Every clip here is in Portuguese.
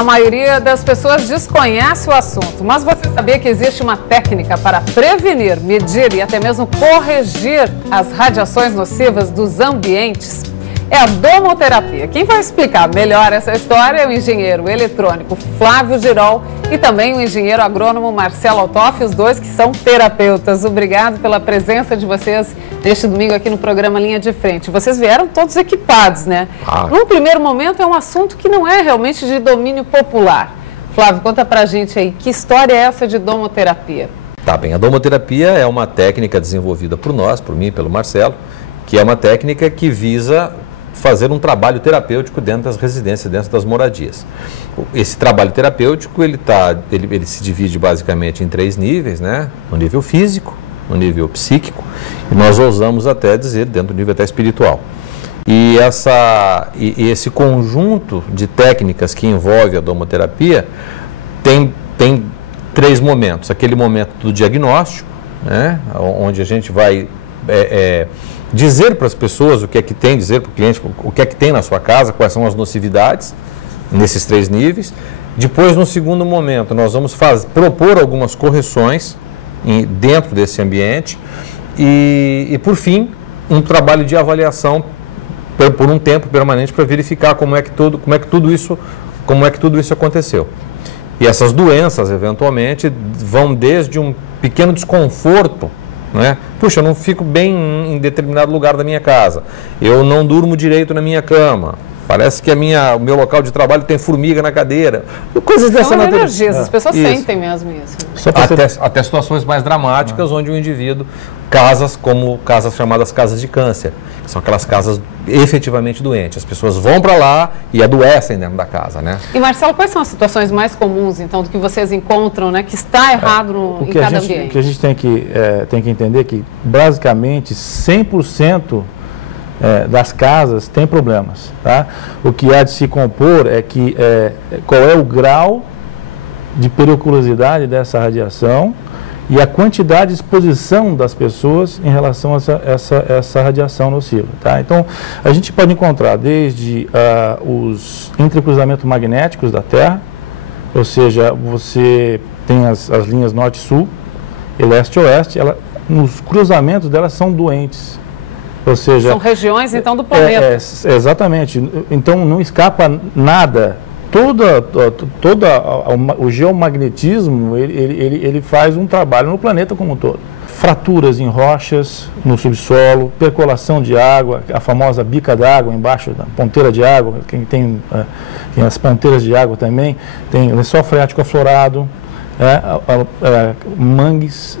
A maioria das pessoas desconhece o assunto, mas você sabia que existe uma técnica para prevenir, medir e até mesmo corrigir as radiações nocivas dos ambientes? É a domoterapia. Quem vai explicar melhor essa história é o engenheiro eletrônico Flávio Girol e também o engenheiro agrônomo Marcelo Altoff, os dois que são terapeutas. Obrigado pela presença de vocês neste domingo aqui no programa Linha de Frente. Vocês vieram todos equipados, né? Num primeiro momento é um assunto que não é realmente de domínio popular. Flávio, conta pra gente aí, que história é essa de domoterapia? Tá bem, a domoterapia é uma técnica desenvolvida por nós, por mim e pelo Marcelo, que é uma técnica que visa fazer um trabalho terapêutico dentro das residências, dentro das moradias. Esse trabalho terapêutico, ele se divide basicamente em 3 níveis, né? No nível físico, no nível psíquico, e nós ousamos até dizer dentro do nível até espiritual. E esse conjunto de técnicas que envolve a domoterapia tem 3 momentos. Aquele momento do diagnóstico, né? Onde a gente vai dizer para as pessoas o que é que tem, dizer para o cliente o que é que tem na sua casa, quais são as nocividades, nesses 3 níveis. Depois, no segundo momento, nós vamos propor algumas correções dentro desse ambiente e, por fim, um trabalho de avaliação por um tempo permanente para verificar como é que tudo isso aconteceu. E essas doenças, eventualmente, vão desde um pequeno desconforto, né? Puxa, eu não fico bem em determinado lugar da minha casa, eu não durmo direito na minha cama, parece que o meu local de trabalho tem formiga na cadeira, coisas dessa natureza. São energias, as pessoas sentem mesmo isso. Até situações mais dramáticas, onde o indivíduo, casas chamadas casas de câncer, que são aquelas casas efetivamente doentes, as pessoas vão para lá e adoecem dentro da casa, né? E Marcelo, quais são as situações mais comuns, então, do que vocês encontram, né, que está errado em cada ambiente? O que a gente tem que entender é que, basicamente, 100% das casas tem problemas, tá? O que há de se compor é que qual é o grau de periculosidade dessa radiação e a quantidade de exposição das pessoas em relação a essa radiação nociva, tá? Então, a gente pode encontrar desde os entrecruzamentos magnéticos da Terra, ou seja, você tem as linhas norte-sul e leste-oeste, nos cruzamentos delas são doentes. Ou seja, são regiões, então, do planeta. Exatamente. Então, não escapa nada. O geomagnetismo, ele faz um trabalho no planeta como um todo. Fraturas em rochas, no subsolo, percolação de água, a famosa bica d'água embaixo da ponteira de água, quem tem as ponteiras de água também, tem lençol freático aflorado, mangues,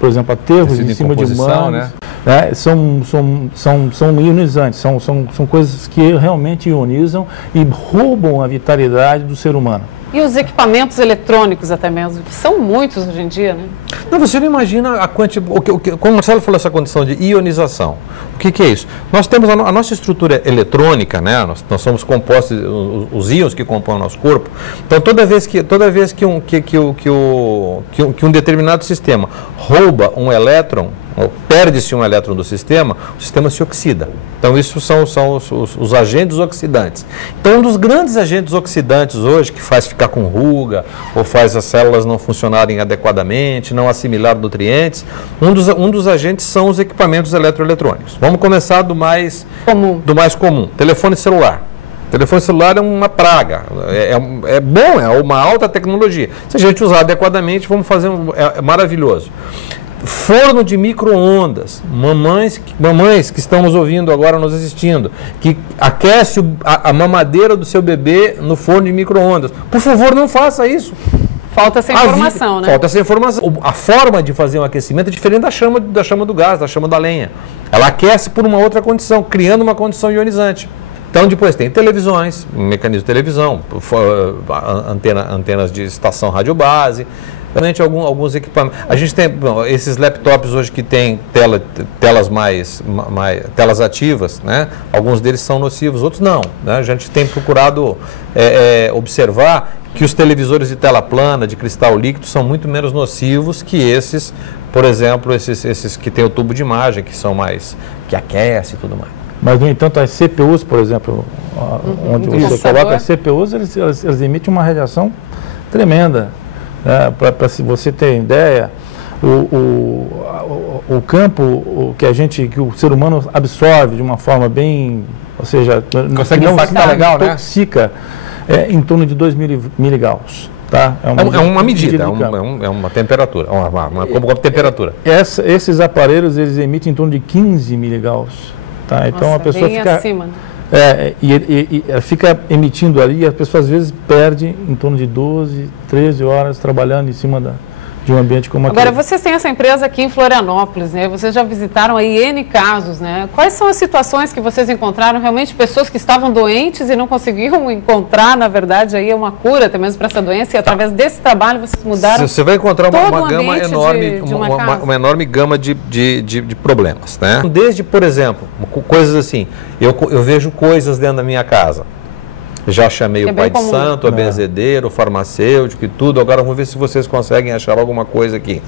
por exemplo, aterros em cima de mangues, né? São ionizantes, são coisas que realmente ionizam e roubam a vitalidade do ser humano. E os equipamentos eletrônicos até mesmo, que são muitos hoje em dia, né? Não, você não imagina a quantidade. Como o Marcelo falou, essa condição de ionização. O que é isso? Nós temos a nossa estrutura eletrônica, né? Nós somos compostos, os íons que compõem o nosso corpo. Então, toda vez que um determinado sistema rouba um elétron, perde-se um elétron do sistema, o sistema se oxida. Então, isso são os agentes oxidantes. Então, um dos grandes agentes oxidantes hoje, que faz ficar com ruga, ou faz as células não funcionarem adequadamente, não assimilar nutrientes, um dos agentes são os equipamentos eletroeletrônicos. Vamos começar do mais comum, telefone celular. Telefone celular é uma praga, é bom, é uma alta tecnologia. Se a gente usar adequadamente, vamos fazer é maravilhoso. Forno de micro-ondas, mamães que estão nos ouvindo agora, nos assistindo, que aquece a mamadeira do seu bebê no forno de micro-ondas. Por favor, não faça isso. Falta essa informação, né? Falta essa informação. A forma de fazer um aquecimento é diferente da chama do gás, da chama da lenha. Ela aquece por uma outra condição, criando uma condição ionizante. Então, depois tem televisões, mecanismo de televisão, antenas de estação radiobase, realmente alguns equipamentos. A gente tem esses laptops hoje que tem telas ativas, né? Alguns deles são nocivos, outros não, né? A gente tem procurado observar que os televisores de tela plana, de cristal líquido, são muito menos nocivos que esses, por exemplo, esses que tem o tubo de imagem, que aquece e tudo mais. Mas, no entanto, as CPUs, por exemplo, onde você coloca as CPUs, eles emitem uma radiação tremenda. Para se você ter ideia, o campo que o ser humano absorve de uma forma bem, ou seja, consegue impactar legal, né? Intoxica, em torno de 2 miligauss. Tá? É uma medida, é uma temperatura, uma temperatura. Esses aparelhos, eles emitem em torno de 15 miligauss. Tá? Então a pessoa fica acima. E fica emitindo ali, e a pessoa às vezes perde em torno de 12, 13 horas trabalhando em cima de um ambiente como aquele. Agora, vocês têm essa empresa aqui em Florianópolis, né? Vocês já visitaram aí N casos, né? Quais são as situações que vocês encontraram realmente pessoas que estavam doentes e não conseguiam encontrar, na verdade, aí uma cura até mesmo para essa doença, e através desse trabalho vocês mudaram. Você vai encontrar uma gama enorme, uma enorme gama de problemas, né? Desde, por exemplo, coisas assim, eu vejo coisas dentro da minha casa. Já chamei o pai de santo, a benzedeiro, o farmacêutico e tudo. Agora vamos ver se vocês conseguem achar alguma coisa aqui.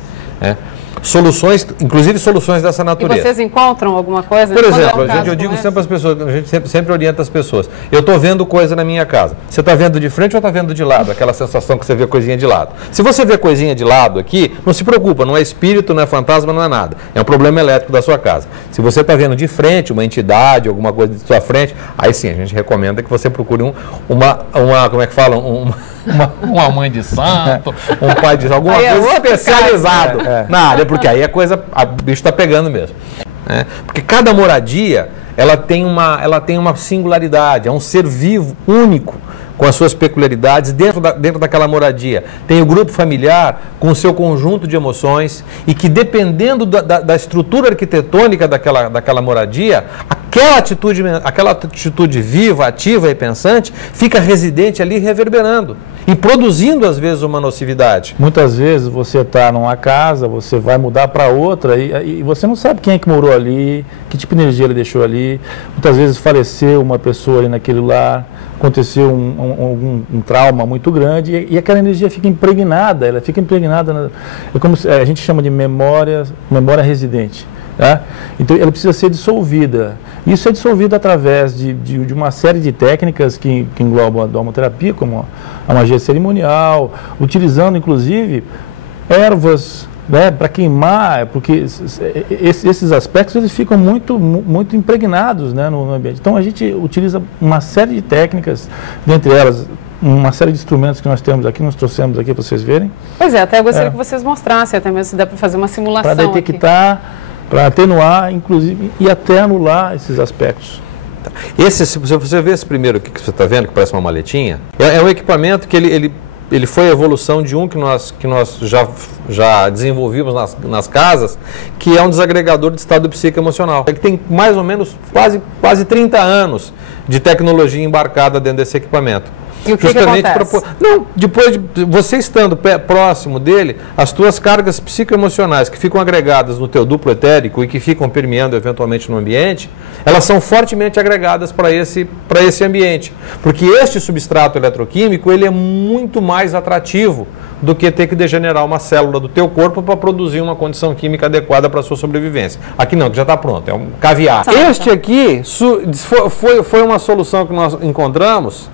Soluções, inclusive soluções dessa natureza. E vocês encontram alguma coisa? Por exemplo, eu digo sempre às pessoas, a gente sempre orienta as pessoas. Eu estou vendo coisa na minha casa. Você está vendo de frente ou está vendo de lado? Aquela sensação que você vê coisinha de lado. Se você vê coisinha de lado aqui, não se preocupa, não é espírito, não é fantasma, não é nada. É um problema elétrico da sua casa. Se você está vendo de frente uma entidade, alguma coisa de sua frente, aí sim, a gente recomenda que você procure como é que fala? Uma mãe de santo, um pai de alguma coisa especializado na área, porque aí a bicho está pegando mesmo. Porque cada moradia, ela tem uma singularidade, é um ser vivo, único, com as suas peculiaridades dentro daquela moradia. Tem o grupo familiar com o seu conjunto de emoções e que, dependendo da estrutura arquitetônica daquela moradia, aquela atitude viva, ativa e pensante fica residente ali, reverberando e produzindo, às vezes, uma nocividade. Muitas vezes você está numa casa, você vai mudar para outra e você não sabe quem é que morou ali, que tipo de energia ele deixou ali. Muitas vezes faleceu uma pessoa ali naquele lar, aconteceu um trauma muito grande e aquela energia fica impregnada, é como a gente chama de memória residente. Tá? Então ela precisa ser dissolvida. Isso é dissolvido através de uma série de técnicas que englobam a domoterapia, como a magia cerimonial, utilizando inclusive ervas, né, para queimar, porque esses aspectos eles ficam muito impregnados, né, no ambiente. Então a gente utiliza uma série de técnicas, dentre elas uma série de instrumentos que nós temos aqui, nós trouxemos aqui para vocês verem. Pois é, até eu gostaria que vocês mostrassem, até mesmo se der para fazer uma simulação para detectar, para atenuar, inclusive, e até anular esses aspectos. Se você vê esse primeiro aqui que você está vendo, que parece uma maletinha, é um equipamento que ele foi a evolução de um que nós já desenvolvimos nas casas, que é um desagregador de estado psicoemocional. Ele tem mais ou menos quase 30 anos de tecnologia embarcada dentro desse equipamento. E o que acontece? Depois de você estando próximo dele, as tuas cargas psicoemocionais que ficam agregadas no teu duplo etérico e que ficam permeando eventualmente no ambiente, elas são fortemente agregadas para esse ambiente. Porque este substrato eletroquímico, ele é muito mais atrativo do que ter que degenerar uma célula do teu corpo para produzir uma condição química adequada para a sua sobrevivência. Aqui não, que já está pronto, é um caviar. Este aqui foi uma solução que nós encontramos.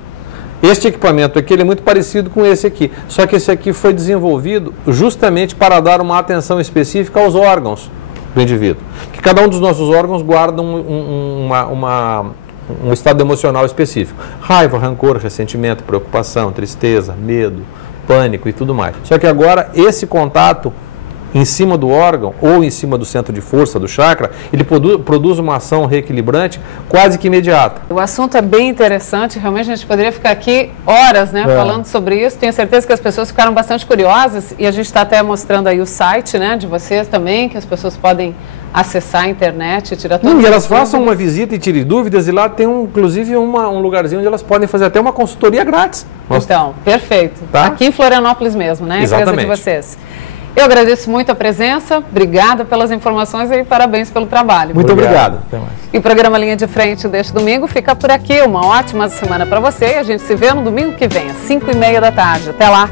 Este equipamento aqui ele é muito parecido com esse aqui, só que esse aqui foi desenvolvido justamente para dar uma atenção específica aos órgãos do indivíduo. Que cada um dos nossos órgãos guarda um estado emocional específico. Raiva, rancor, ressentimento, preocupação, tristeza, medo, pânico e tudo mais. Só que agora esse contato em cima do órgão ou em cima do centro de força do chakra, ele produz uma ação reequilibrante quase que imediata. O assunto é bem interessante, realmente a gente poderia ficar aqui horas, né, falando sobre isso. Tenho certeza que as pessoas ficaram bastante curiosas e a gente está até mostrando aí o site, né, de vocês também, que as pessoas podem acessar a internet e tirar todas as dúvidas. E elas façam uma visita e tirem dúvidas, e lá tem inclusive um lugarzinho onde elas podem fazer até uma consultoria grátis. Então, perfeito. Tá? Aqui em Florianópolis mesmo, né, a empresa de vocês. Eu agradeço muito a presença, obrigada pelas informações e parabéns pelo trabalho. Muito obrigado. E o programa Linha de Frente deste domingo fica por aqui. Uma ótima semana para você e a gente se vê no domingo que vem, às 5h30 da tarde. Até lá!